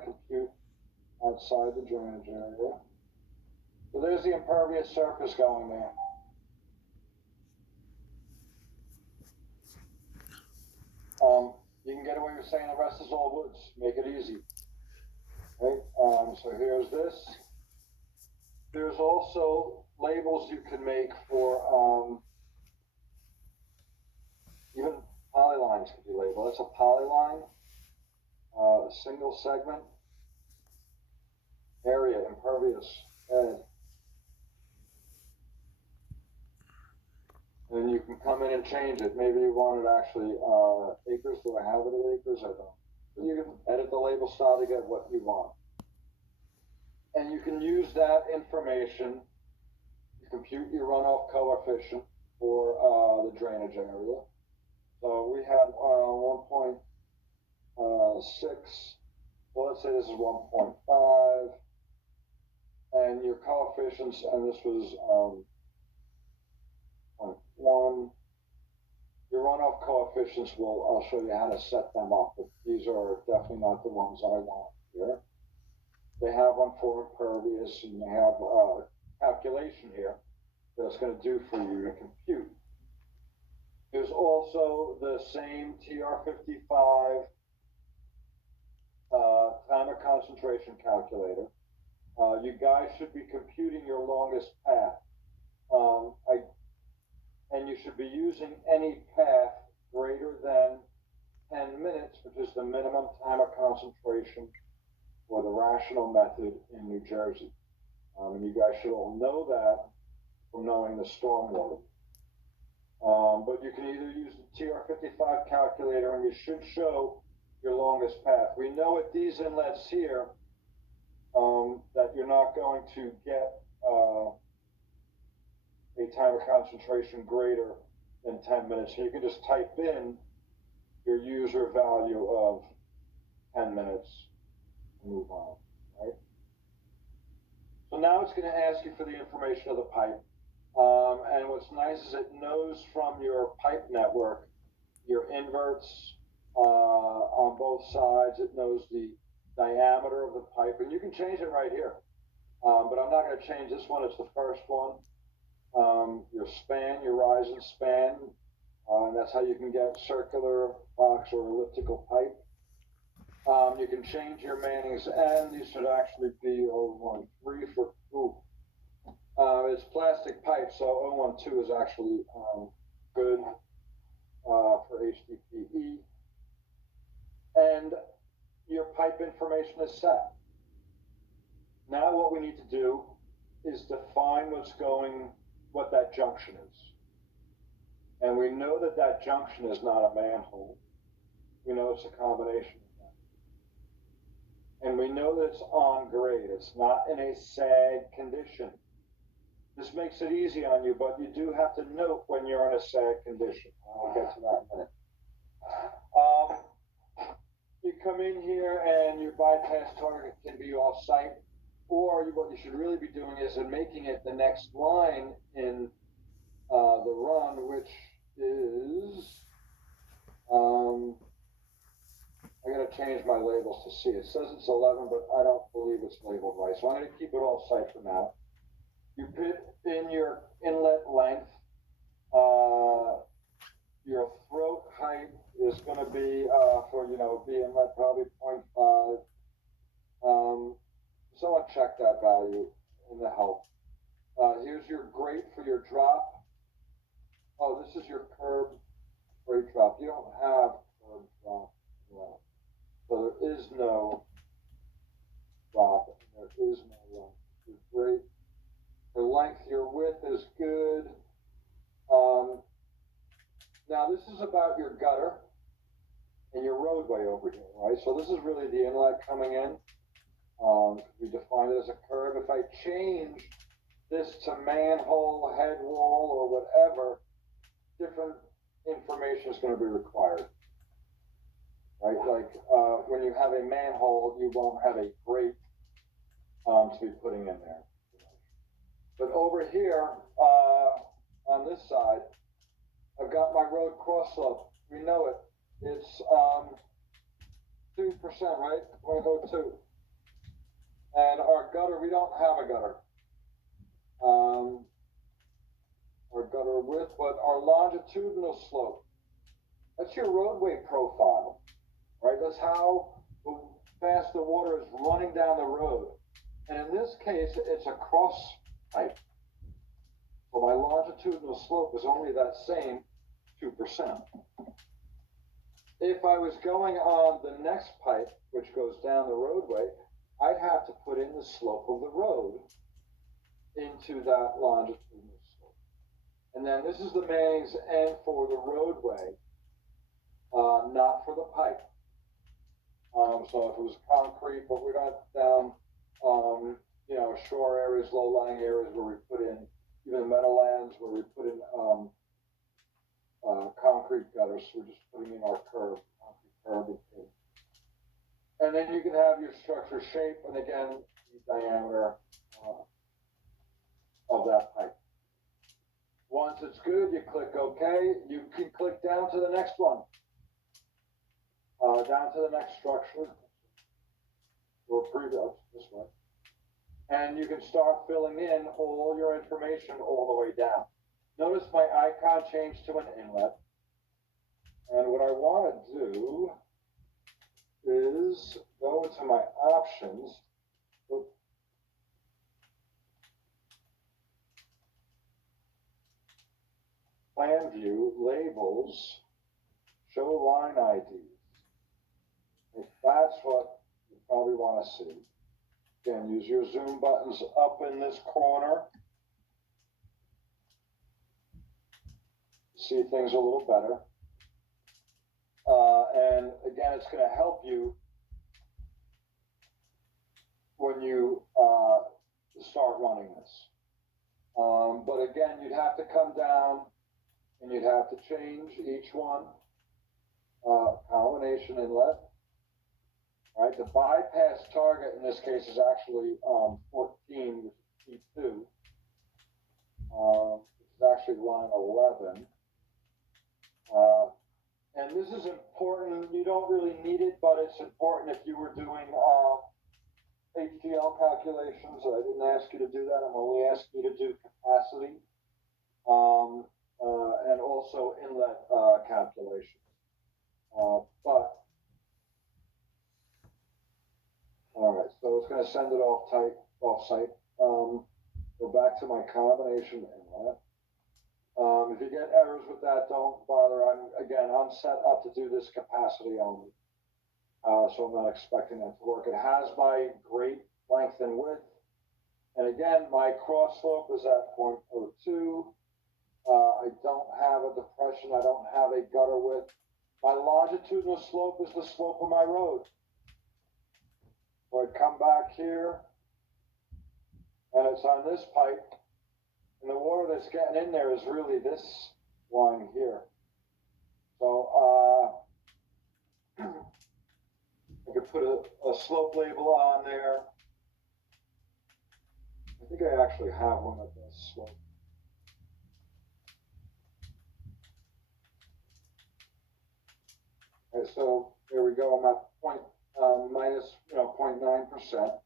to compute outside the drainage area. So there's the impervious surface going there. You can get away with saying the rest is all woods. Make it easy. Right? So here's this. There's also labels you can make for even polylines could be labeled. That's a polyline, single segment, area, impervious, ed. And you can come in and change it. Maybe you want it actually acres. Do I have it at acres? I don't. But you can edit the label style to get what you want. And you can use that information to compute your runoff coefficient for the drainage area. So we had 1.6. Well, let's say this is 1.5. And your coefficients, and this was 0.1. Your runoff coefficients I'll show you how to set them up, but these are definitely not the ones I want here. They have one for impervious, and they have a calculation here that it's going to do for you to compute. There's also the same TR55 time of concentration calculator. You guys should be computing your longest path. And you should be using any path greater than 10 minutes, which is the minimum time of concentration for the rational method in New Jersey. And you guys should all know that from knowing the stormwater. But you can either use the TR55 calculator, and you should show your longest path. We know at these inlets here that you're not going to get a time of concentration greater than 10 minutes. So you can just type in your user value of 10 minutes and move on, right? So now it's going to ask you for the information of the pipe. And what's nice is it knows from your pipe network, your inverts on both sides. It knows the diameter of the pipe, and you can change it right here. But I'm not going to change this one. It's the first one. Your span, your rise and span, and that's how you can get circular, box, or elliptical pipe. You can change your Manning's N. These should actually be 013 for it's plastic pipe, so 012 is actually good for HDPE. And your pipe information is set. Now what we need to do is define what that junction is. And we know that that junction is not a manhole. We know it's a combination of that. And we know that it's on grade. It's not in a sag condition. This makes it easy on you, but you do have to note when you're in a sag condition. I'll get to that in a minute. You come in here and your bypass target can be off-site, or what you should really be doing is making it the next line in the run, which is, I gotta change my labels to see. It says it's 11, but I don't believe it's labeled right. So I'm gonna keep it off-site for now. You put in your inlet length. Your throat height is going to be for B inlet probably 0.5. Someone check that value in the help. Here's your grate for your drop. Oh, this is your curb grate drop. You don't have curb drop. No. So there is no drop. There is no length. Your grate. For length, your width is good. Now this is about your gutter and your roadway over here, right? So this is really the inlet coming in. We define it as a curve. If I change this to manhole, head wall, or whatever, different information is going to be required, right? Like when you have a manhole, you won't have a grate to be putting in there. But over here, on this side, I've got my road cross slope. We know it. It's 2%, right? 0.02. And our gutter, we don't have a gutter. Our gutter width, but our longitudinal slope, that's your roadway profile, right? That's how fast the water is running down the road. And in this case, it's a cross pipe. So my longitudinal slope is only that same 2%. If I was going on the next pipe, which goes down the roadway, I'd have to put in the slope of the road into that longitudinal slope. And then this is the Manning's N for the roadway, not for the pipe. So if it was concrete, but we're not down, shore areas, low-lying areas where we put in, even the meadowlands where we put in concrete gutters. So we're just putting in our concrete curb. And then you can have your structure shape, and again, the diameter of that pipe. Once it's good, you click OK. You can click down to the next one, down to the next structure, or previous this way. And you can start filling in all your information all the way down. Notice my icon changed to an inlet. And what I want to do is go to my options. Plan view, labels, show line IDs. If that's what you probably want to see. Again, use your zoom buttons up in this corner. See things a little better. And again, it's going to help you when you start running this. But again, you'd have to come down and you'd have to change each one. Combination inlet. Right, the bypass target in this case is actually 14, which is P2. Which is actually line 11. And this is important. You don't really need it, but it's important if you were doing HDL calculations. I didn't ask you to do that. I'm only asking you to do capacity and also inlet calculations. But all right, so it's going to send it off-site. Go back to my combination inlet. If you get errors with that, don't bother. I'm set up to do this capacity only. So I'm not expecting that to work. It has my grate length and width. And again, my cross slope is at 0.02. I don't have a depression. I don't have a gutter width. My longitudinal slope is the slope of my road. So I'd come back here, and it's on this pipe, and the water that's getting in there is really this line here. So I could put a slope label on there. I think I actually have one that does slope. Okay, so there we go. I'm at minus 0.9%.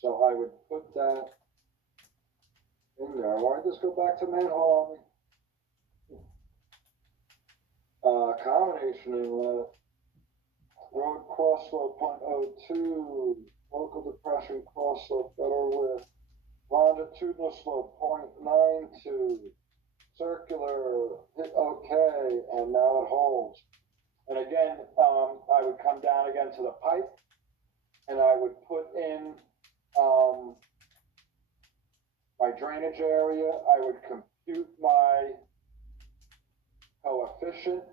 So I would put that in there. Why don't I just go back to manhole only? Combination inlet, road cross slope 0.02, local depression cross slope gutter width, longitudinal slope 0.92, circular, hit OK, and now it holds. And again, I would come down again to the pipe, and I would put in my drainage area. I would compute my coefficient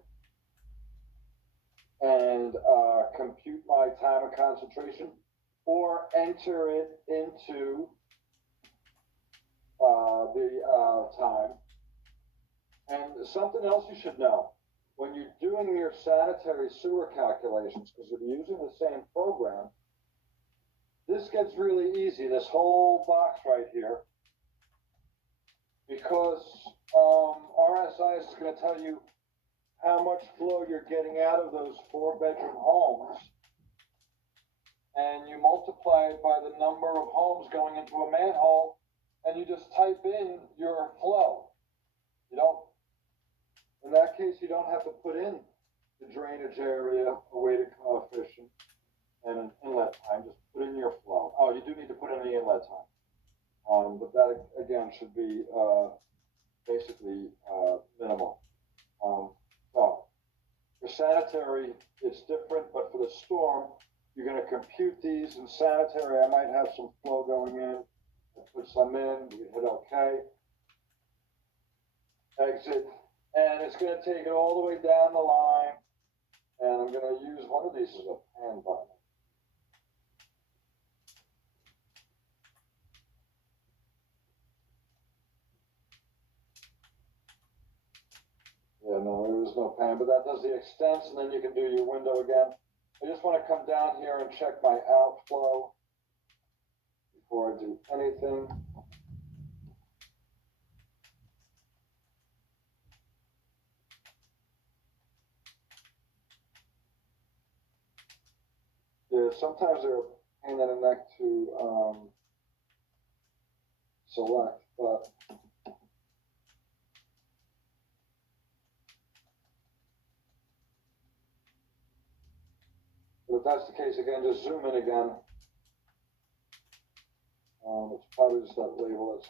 and compute my time of concentration, or enter it into the time. And something else you should know. When you're doing your sanitary sewer calculations, because you're using the same program, this gets really easy, this whole box right here, because RSIS is going to tell you how much flow you're getting out of those 4-bedroom homes and you multiply it by the number of homes going into a manhole, and you just type in your flow. You don't, in that case, you don't have to put in the drainage area, a weighted coefficient, and an inlet time. Just put in your flow. Oh, you do need to put in the inlet time. But that, again, should be basically minimal. So for sanitary, it's different, but for the storm, you're going to compute these. In sanitary, I might have some flow going in. I put some in, you hit OK. Exit. And it's going to take it all the way down the line. And I'm going to use one of these as a pan button. Yeah, no, there is no pan, but that does the extents, and then you can do your window again. I just want to come down here and check my outflow before I do anything. Yeah, sometimes they're a pain in the neck to select, but if that's the case, again, just zoom in again. It's probably just that label that's.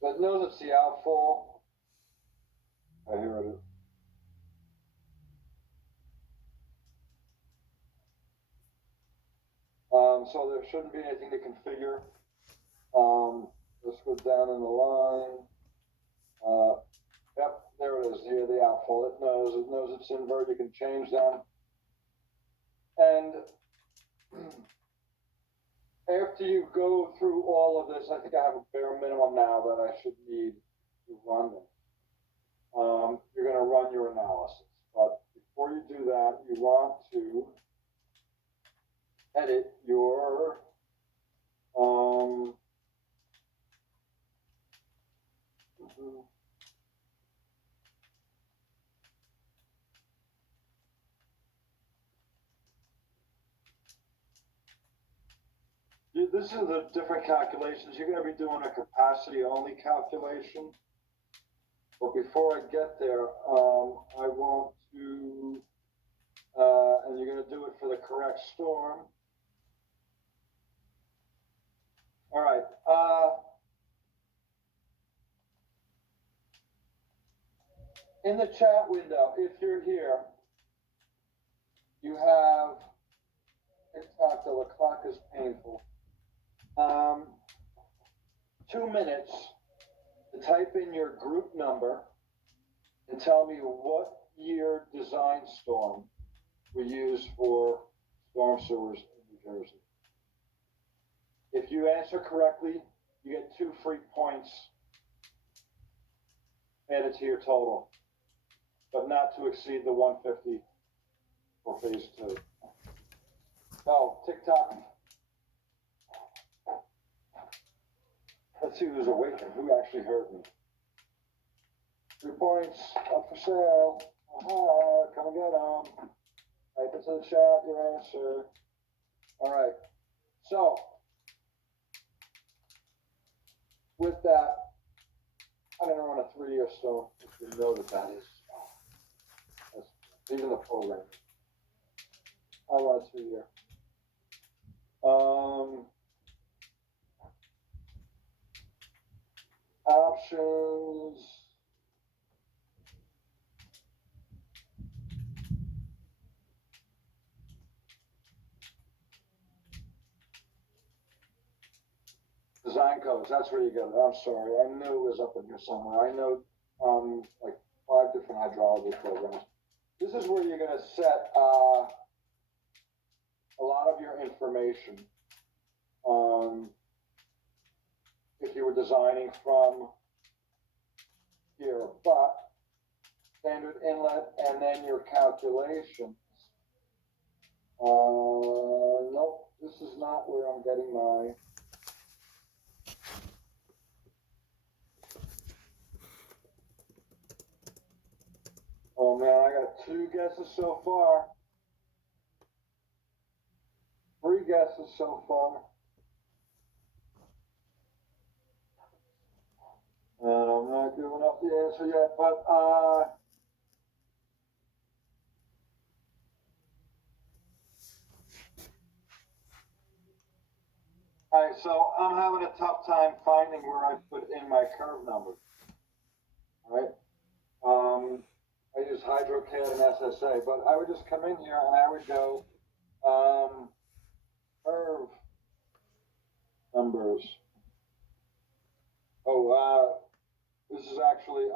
But notice it's the outfall. Here it is. So there shouldn't be anything to configure. Let's go down in the line. Yep, there it is. Here, the outfall. It knows it's invert. You can change them. And after you go through all of this, I think I have a bare minimum now that I should need to run this. You're going to run your analysis. But before you do that, you want to edit your this is the different calculations. You're going to be doing a capacity only calculation. But before I get there, I want to, and you're going to do it for the correct storm. All right. In the chat window, if you're here, you have TikTok, though the clock is painful. 2 minutes to type in your group number and tell me what year design storm we use for storm sewers in New Jersey. If you answer correctly, you get 2 free points added to your total, but not to exceed the 150 for phase 2. Oh, TikTok. Let's see who's awake and who actually heard me. 3 points up for sale. Aha, come and get them. Type into the chat your answer. All right. So, with that, I'm going to run a 3-year storm. If you know that is. Even the program. I'll run a 3-year. Options. Design codes, that's where you get it. I'm sorry, I knew it was up in here somewhere. I know like 5 different hydrology programs. This is where you're going to set a lot of your information. If you were designing from here, but standard inlet and then your calculations. Nope, this is not where I'm getting my. Oh man, I got 2 guesses so far. guesses so far? And I'm not giving up the answer yet, but all right, so I'm having a tough time finding where I put in my curve numbers. All right. I use HydroCAD and SSA, but I would just come in here and I would go curve numbers. Oh, this is actually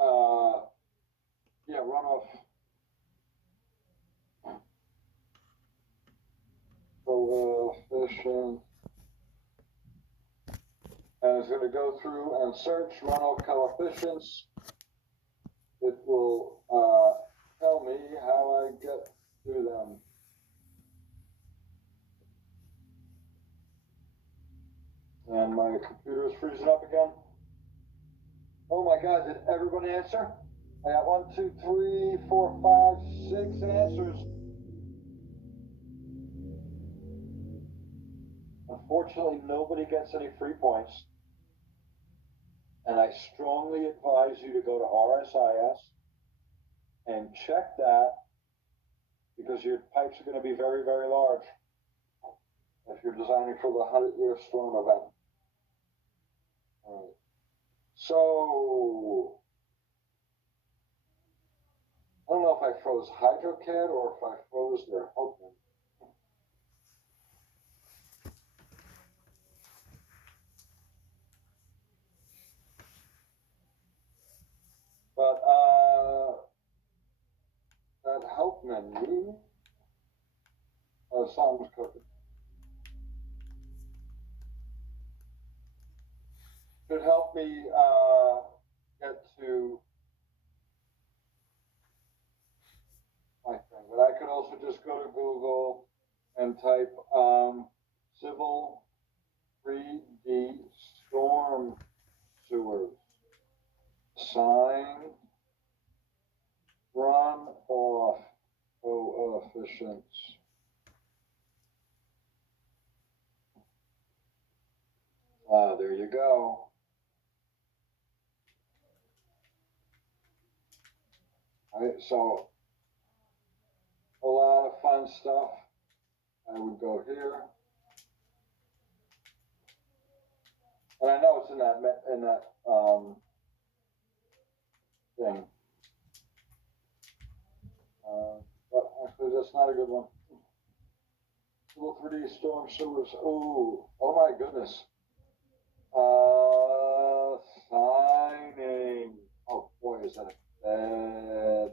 yeah, runoff coefficient. And it's going to go through and search runoff coefficients. It will tell me how I get to them. And my computer is freezing up again. Oh my God, did everybody answer? I got 1, 2, 3, 4, 5, 6 answers. Unfortunately, nobody gets any free points. And I strongly advise you to go to RSIS and check that, because your pipes are going to be very, very large if you're designing for the 100-year storm event. All right. So, I don't know if I froze HydroCAD or if I froze their Helpman. But that Helpman, something's cooking. Should help me get to my thing. But I could also just go to Google and type civil 3D storm sewers, sign, run off coefficients. There you go. All right, so a lot of fun stuff. I would go here, and I know it's in that thing, but actually that's not a good one. Little 3D storm sewers. Oh my goodness. Signing. Oh boy, is that a bad.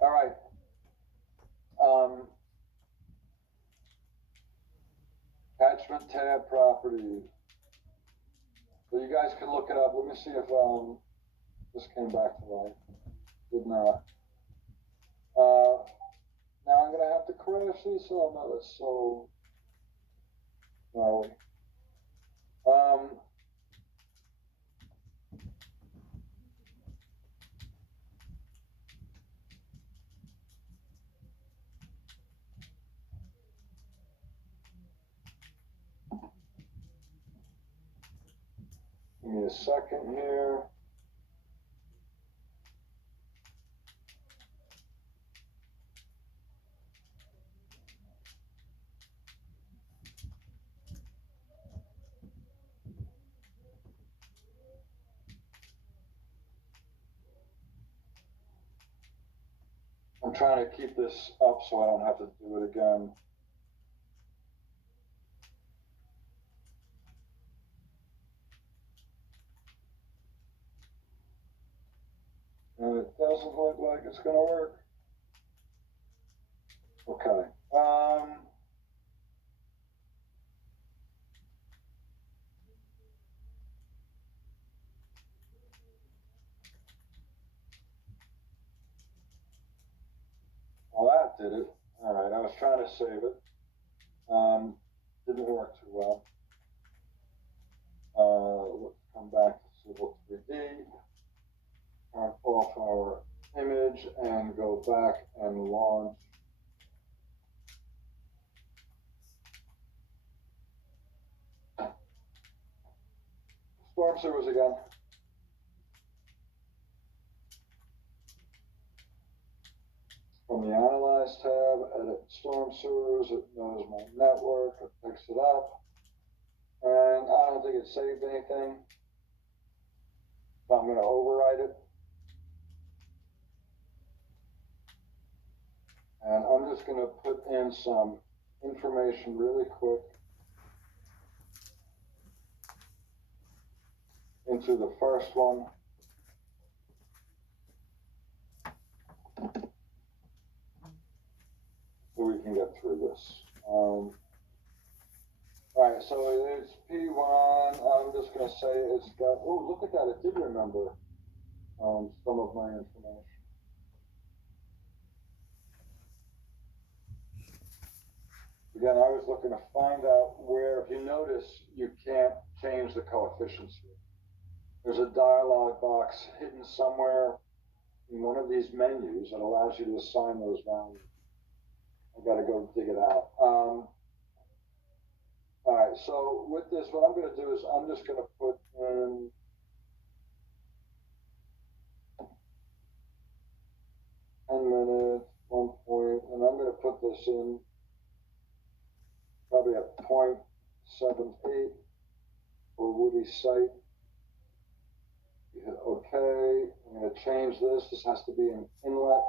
All right. Attachment tab property. So you guys can look it up. Let me see if this came back to life. Did not. Now I'm gonna have to crash this. Oh no, that's so gnarly. Give me a second here. I'm trying to keep this up so I don't have to do it again. And it doesn't look like it's gonna work. Okay. Well, that did it. All right, I was trying to save it. Didn't work too well. Let's come back to Civil 3D. turn off our image and go back and launch. Storm sewers again. From the Analyze tab, edit storm sewers, it knows my network, it picks it up. And I don't think it saved anything. So I'm going to override it. And I'm just going to put in some information really quick into the first one. So we can get through this. All right, so it's P1. I'm just going to say it's got, oh, look at that. It did remember some of my information. Again, I was looking to find out where, if you notice, you can't change the coefficients here. There's a dialog box hidden somewhere in one of these menus that allows you to assign those values. I got to go dig it out. All right, so with this, what I'm going to do is I'm just going to put in minutes, 1 point, and I'm going to put this in probably at 0.78 for Woody site. You hit OK. I'm going to change this. This has to be an inlet.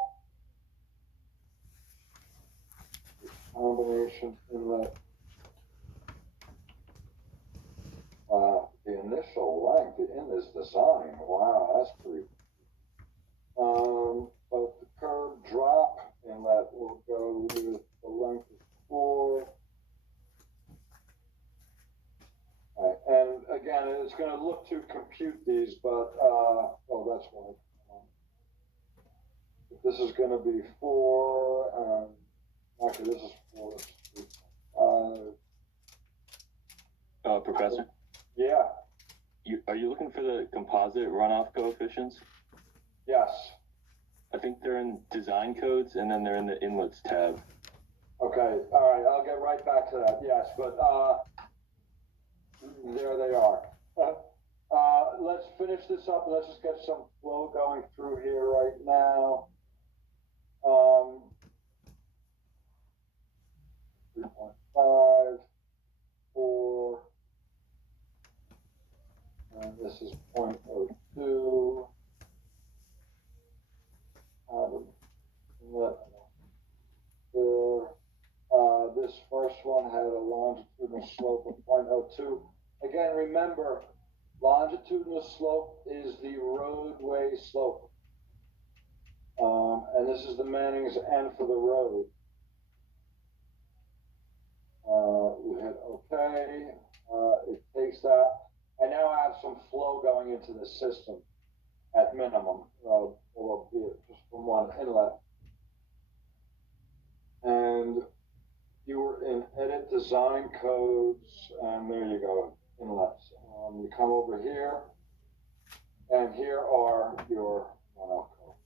Combination inlet. The initial length in this design. Wow, that's pretty. But the curve drop inlet will go with the length of 4. Right. And again, it's going to look to compute these, but oh, that's one. This is going to be 4. Actually, this is 4. Professor? Yeah. Are you looking for the composite runoff coefficients? Yes. I think they're in design codes and then they're in the inlets tab. Okay. All right. I'll get right back to that. Yes, but there they are. Let's finish this up. Let's just get some flow going through here right now. 3.5, 4, and this is 0.02. This first one had a longitudinal slope of 0.02. Again, remember, longitudinal slope is the roadway slope. And this is the Manning's N for the road. We hit OK. It takes that. I now have some flow going into the system at minimum, albeit just from one inlet. And you were in edit design codes, and there you go, inlets. You come over here, and here are your runoff codes.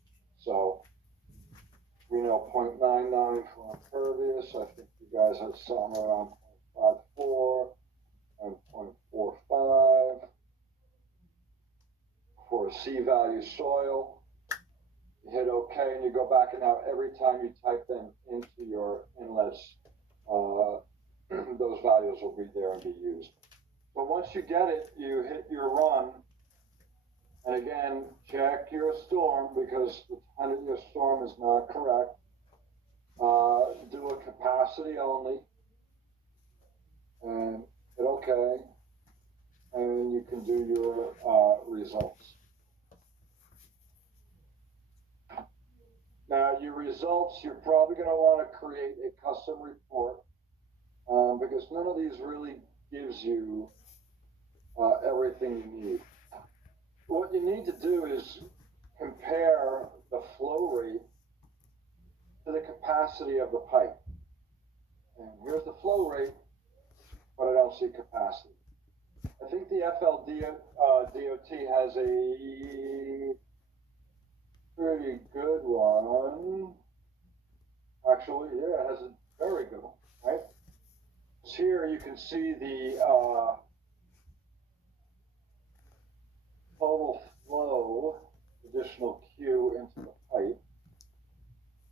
So we know 0.99 for impervious. I think you guys had something around 0.54 and 0.45 for a C-value soil. You hit OK, and you go back, and now every time you type them into your inlets, those values will be there and be used. But once you get it, you hit your run. And again, check your storm, because the 100-year storm is not correct. Do a capacity only, and hit OK, and you can do your results. Now, your results, you're probably going to want to create a custom report, because none of these really gives you everything you need. What you need to do is compare the flow rate to the capacity of the pipe. And here's the flow rate, but I don't see capacity. I think the FLDOT has a pretty good one. Actually, yeah, it has a very good one, right? So here you can see the total flow, additional Q into the pipe,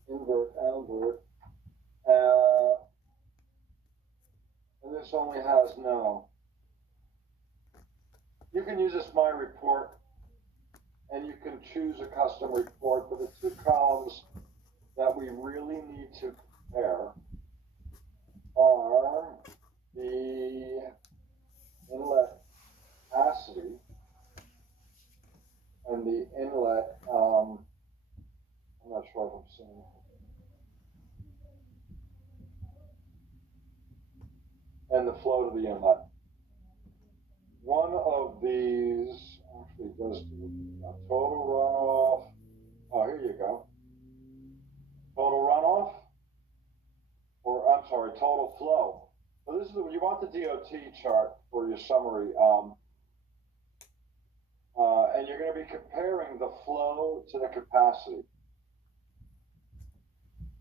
invert, outward, and this only has no. You can use this My Report, and you can choose a custom report, but the two columns that we really need to compare are the inlet capacity and the inlet, I'm not sure if I'm saying it, and the flow to the inlet. One of these actually does do total runoff. Oh, here you go. Total runoff, or I'm sorry, total flow. So this is you want the DOT chart for your summary, and you're going to be comparing the flow to the capacity.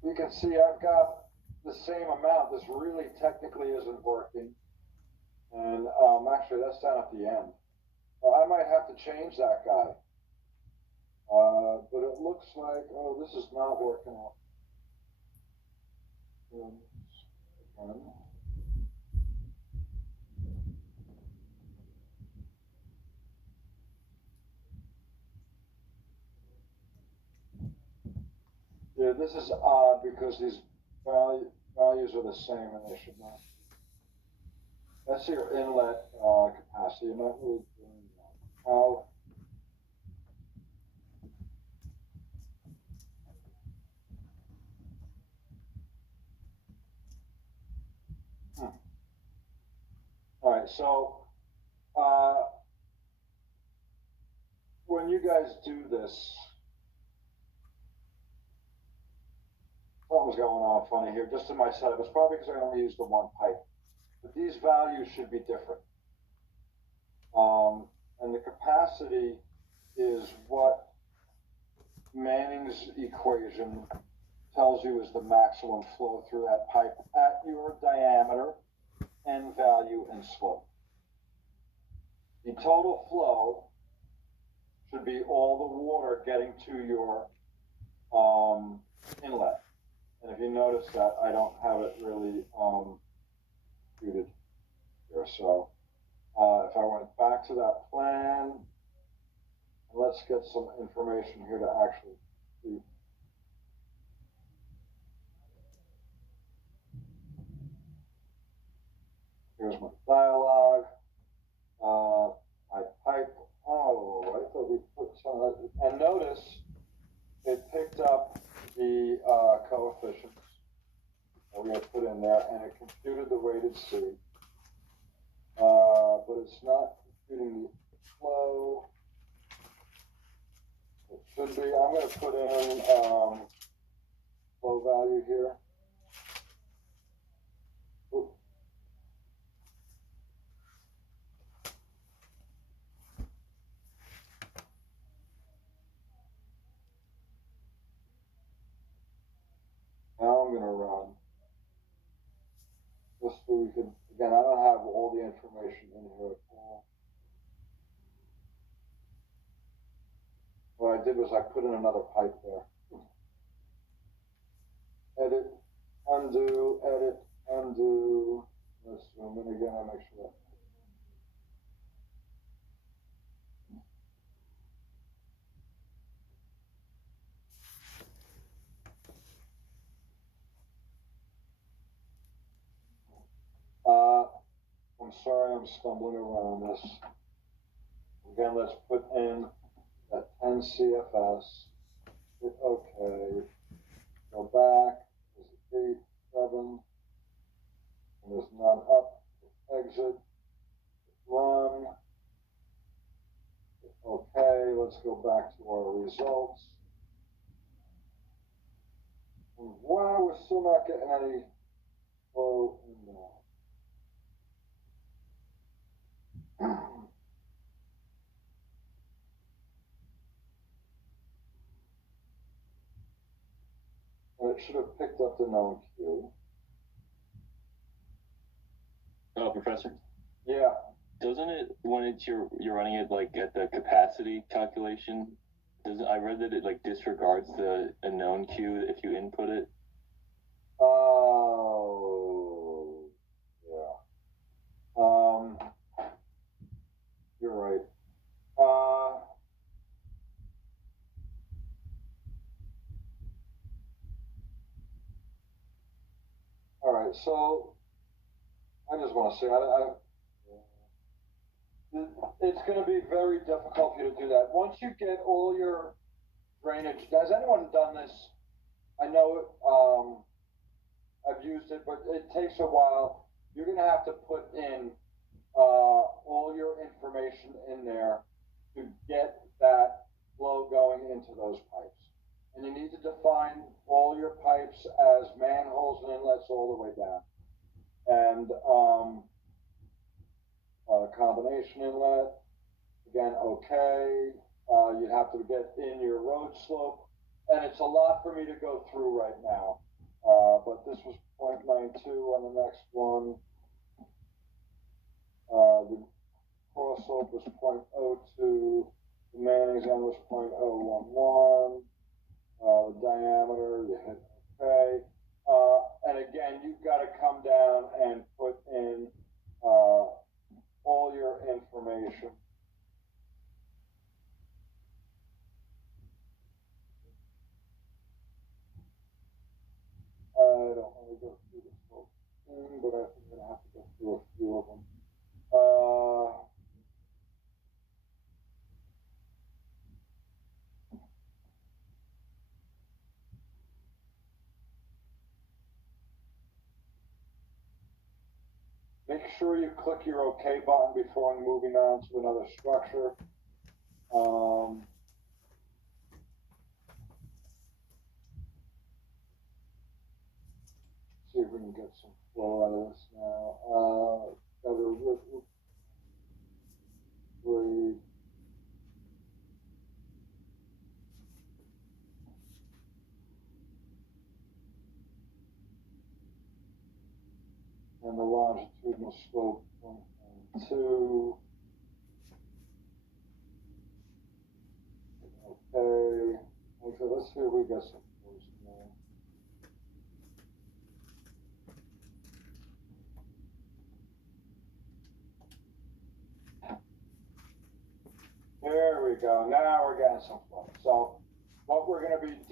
You can see I've got the same amount. This really technically isn't working, and actually that's down at the end. I might have to change that guy, but it looks like this is not working out. Again. Yeah, this is odd because these values are the same and they should not. That's your inlet capacity. You're not really doing that. How? All right, so when you guys do this, something's going on funny here. Just in my setup, it's probably because I only use the one pipe. But these values should be different. And the capacity is what Manning's equation tells you is the maximum flow through that pipe at your diameter, end value, and slope. The total flow should be all the water getting to your inlet. And if you notice that, I don't have it really computed here. So if I went back to that plan, let's get some information here to actually see. Here's my dialogue. I pipe. Oh, I thought we put some. And notice it picked up the coefficients that we had put in there, and it computed the rated C. But it's not computing the flow. It should be. I'm going to put in flow value here. Oops. Now I'm going to run. Just so we can, again, I don't have all the information in here at all. What I did was I put in another pipe there. Edit, undo, edit, undo. Let's zoom in again and make sure that. I'm sorry, I'm stumbling around this. Again, let's put in that 10 CFS. Hit OK. Go back. There's 8, 7. And there's none up. Exit. Run. OK. Let's go back to our results. And wow, we're still not getting any flow in there. And it should have picked up the known Q. Oh, Professor, Yeah, doesn't it when it's you're running it like at the capacity calculation? I read that it like disregards a known Q if you input it. oh, yeah. You're right. All right, so I just want to say, it's going to be very difficult for you to do that. Once you get all your drainage, has anyone done this? I know I've used it, but it takes a while. You're going to have to put in all your information in there to get that flow going into those pipes. And you need to define all your pipes as manholes and inlets all the way down. And combination inlet, again, okay. You'd have to get in your road slope. And it's a lot for me to go through right now. But this was 0.92 on the next one. The cross slope was 0.02. The Manning's end was 0.011. The diameter, you hit okay. And again, you've got to come down and put in all your information. I don't want to go through this whole thing, but I think I'm going to have to go through a few of them. Make sure you click your OK button before moving on to another structure. See if we can get some flow out of this now. Breathe. And the longitudinal slope 1.2. Okay. Okay, let's see if we get some flows now. There we go. Now we're getting some flow. So what we're going to be